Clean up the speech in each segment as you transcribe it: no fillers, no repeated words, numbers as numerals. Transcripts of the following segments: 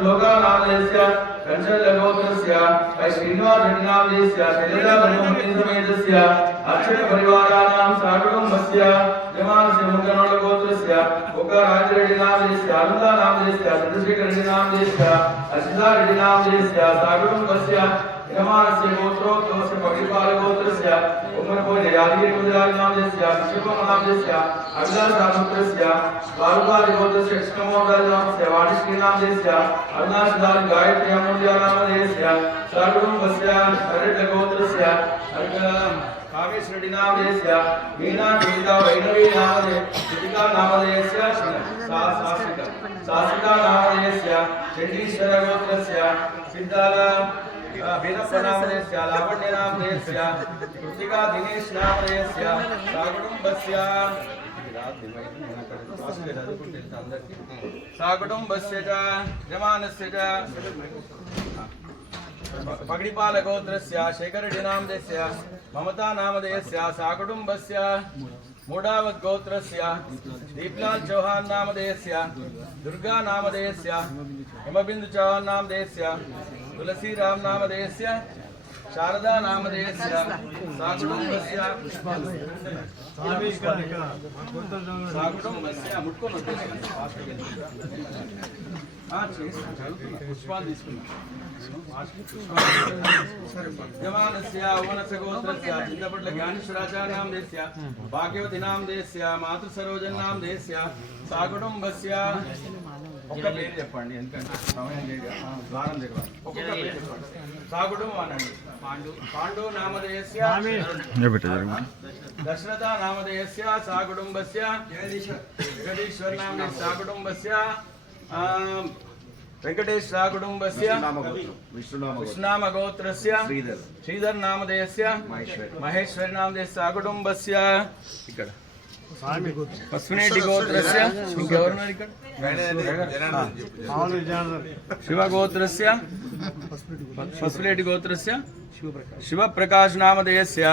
श्लोकानामदेस्य कंचलगोत्रस्य श्रीनिवासनामदेस्य शैलजाब्रह्मसमेतस्य अक्षय परिवाराणां साकुटुम्बस्य जमानस्य मुद्गनोळगोत्रस्य ओकाराजरेड्डिनामदेस्य अरुन्दानामदेस्य चन्द्रशेखररेड्डिनामदेस्य असितारेड्डिनामदेस्य साकुटुम्बस्य यमानस्य गोत्रोत्तमस्य पगिपालगोत्रस्य उम्मरपोय यादगिरिमुद्राजनामदेस्य विश्वकर्मनामदेस्य अभिलाषापुत्रस्य बालुपालगोत्रस्य कृष्णमोहनराजनामस्य वाणिश्रीनामदेस्य अरुणाचलादि गायत्री अमूल्यानामदेस्य साकुटुम्बस्य हरितगोत्रस्य कामेश्वररेड्डिनामदेस्य मीनाक्षीता वैष्णवीनामदेस्य सासिकानामदेस्य चण्डीश्वरगोत्रस्य सिद्धाल वीरप्पनामदेस्य लावण्यनामदेस्य कृतिका दिनेशनामदेस्य साकुटुम्बस्य साकुटुम्बस्य च जमानस्य च पगडिपालगोत्रस्य शेखररेड्डिनामदेस्य ममतानामदेस्य साकुटुम्बस्य मूढावद्गोत्रस्य दीपलाल चौहान नामदेस्य दुर्गा नामदेस्य हिमबिंदु चौहान नामदेस्य तुलसीराम नामदेस्य शारदा नामदेस्य साकुटुम्बस्य जमानस्य औवनसगोत्रस्य चिंतपट्ल ज्ञानेश्वराचार्यनामदेस्य भाग्यवती नामदेस्य मातृसरोजन्नामदेस्य साकुटुम्बस्य ఒక్క పేరు చెప్పండి ఎందుకంటే సమయం ద్వారం దగ్గర ఒక్కొక్క పేరు చెప్పండి సాకుటుంబం అనండి పాండు నామధేయస్య దశరథ నామధేయస్య సాకుటుంబస్య జగదీశ్వర నామధేయ సాకుటుంబస్య వెంకటేశ్ సాకుటుంబస్య విష్ణునామ గోత్రస్య శ్రీధర్ నామధేయస్య మహేశ్వరి నామధేయ సాకుటుంబస్య ఇక్కడ పశ్వినేటి గోత్రస్య గవర్నర్ ఇక్కడ शिव गोत्रस्य पसुलेटी गोत्रस्य शिवप्रकाश नामधेयस्य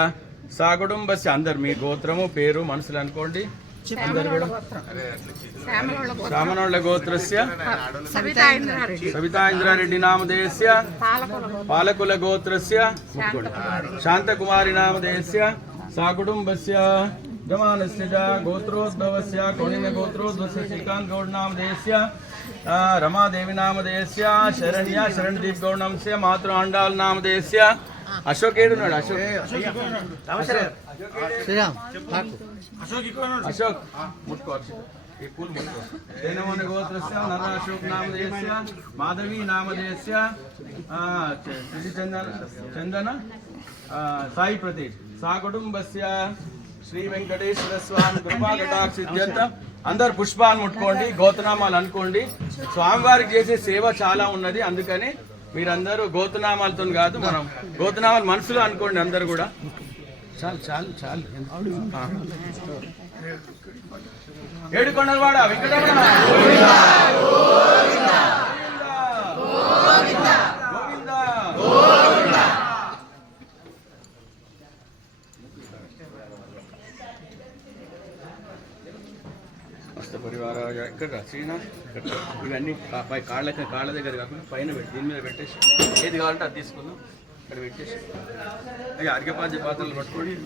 साकुटुंबस्य अंदर मी गोत्रमु पेरु मनसुलो अनुकोंडी श्यामनोళ్ళ गोत्रस्य सविता इंद्रारेड्डी नामधेयस्य पालकुल गोत्रस्य शांतकुमारी नामधेयस्य साकुटुंबस्य जमानस्य च गोत्रोद्भवस्य कोणिन गोत्रोद्भवस्य श्रीकांत गौड़ नामधेयस्य रमादेवी नामधेयस्य शरण्या शरणदीप गौड़ नामस्य मातृ आंडाल नामधेयस्य अशोक ఏడున్నాడు अशोक मुट्को ఈ పూల్ ముట్టుకో జైనమోని గోత్రస్య నర అశోక్ నామధేయస్య మాధవి నామధేయస్య చందన సాయి ప్రతీష్ సాకుటుంబస్య శ్రీ వెంకటేశ్వర స్వామి కృపా కటాక్షిద్యంత అందరు పుష్పాలు ముట్టుకోండి గోత్రనామాలు అనుకోండి స్వామివారికి చేసే సేవ చాలా ఉన్నది అందుకని మీరందరూ గోత్రనామాలతో కాదు మనం గోత్రనామాలు మనసులో అనుకోండి అందరు కూడా చాలు చాలు చాలు ఏడుకొండలవాడ వెంకటరమణ परिवार ఇక్కడ శ్రీనాథ్ ఇవన్నీ కాళ్ళ దగ్గర కాకుండా పైన పెట్టి దీని మీద పెట్టేసి ఏది కావాలంటే అది తీసుకుందాం ఇక్కడ పెట్టేసి ఇక అర్ఘ్యపాద్య పాత్రలు పట్టుకోండి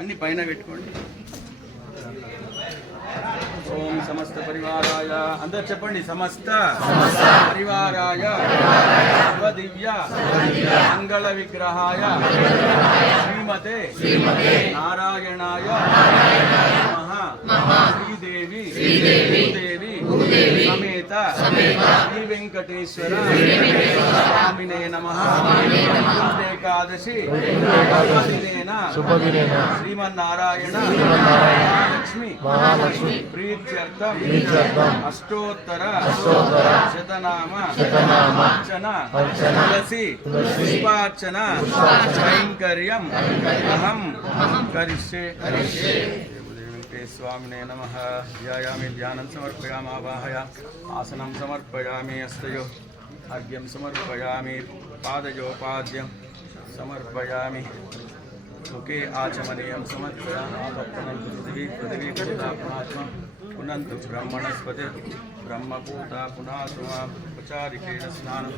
అన్ని పైన పెట్టుకోండి ఓం సమస్త పరివారాయ అందరు చెప్పండి సమస్త పరివారాయ దివ్య మంగళ విగ్రహాయ శ్రీమతే నారాయణాయ నమః శ్రీదేవి భూదేవి సమేత శ్రీ వెంకటేశ్వర స్వామినే నమః ఏకాదశి శుభదినేన శ్రీమన్నారాయణ మహాలక్ష్మి ప్రీత్యర్థం అష్టోత్తర శతనామ అర్చన తులసి పుష్పార్చన కైంకర్యం అహం కరిష్యే स्वामिने नमः ध्यायामि ध्यानं समर्पयामि आवाहय आसनं समर्पयामि हस्तयो अर्घ्यं समर्पयामि पादयोपाद्यं समर्पयामि मुखे आचमनीयं समर्पयामि पृथिवी पृथ्वी परमात्मा पुनन्तु ब्रह्मणस्पति ब्रह्मभूता पुनासुमापचारिकेण स्नानं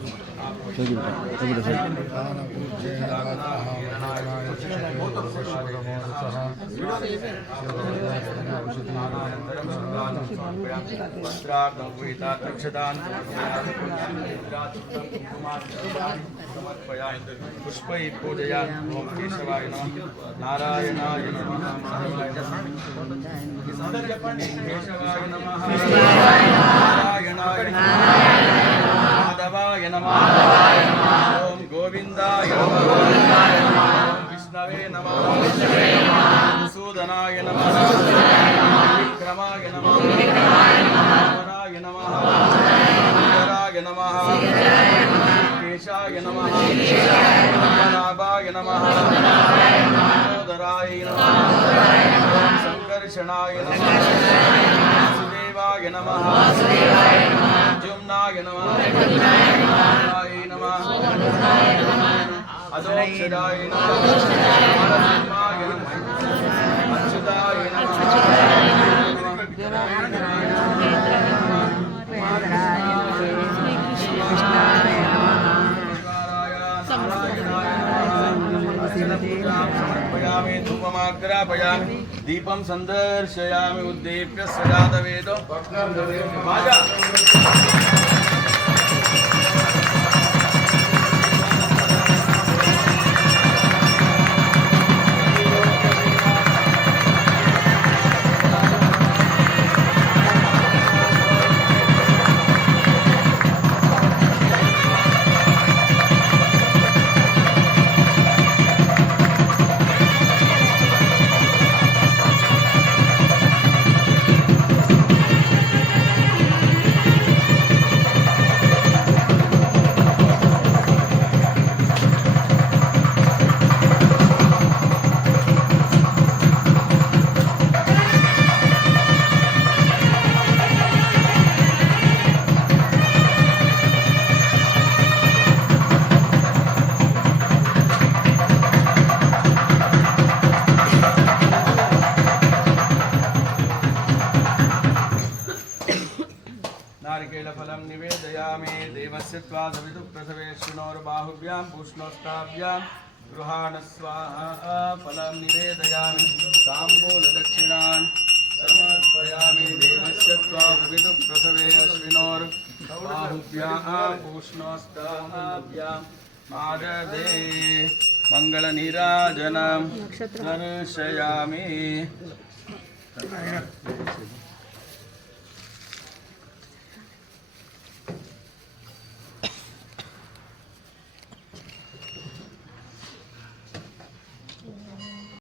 पुष्पैः पूजयामि। ओम केशवाय नमः नारायणाय नमः केशवाय नमः नारायणाय माधवाय नमः ओम गोविंदाय नमः ओम विष्णवे नमः सूदनाय नमः विक्रमाय नमः वराय नमः उदराय नमः केशाय नमः पद्मनाभाय नमः दामोदराय नमः ओम संकर्षणाय नमः वासुदेवाय नमः जुम्नाय नमः नमः अधोक्षराय नमः नरसिंहाय नमः अच्युताय नमः समर्पयामि धूपमाग्रापयामि दीपं संदर्शयामि उद्दीप्य सजातवेदो माजा नारिकेलफलं निवेदयामि देवस्य त्वादविदुः प्रसवेश्विनोर्बाहुभ्यां पूष्णोस्ताभ्यां गृहाण स्वाहा फलं निवेदयामि ताम्बूलदक्षिणान् समर्पयामि देवस्य त्वादविदुः प्रसवेश्विनोर्बाहुभ्यां पूष्णोस्ताभ्यां आददे मङ्गलनीराजनं दर्शयामि।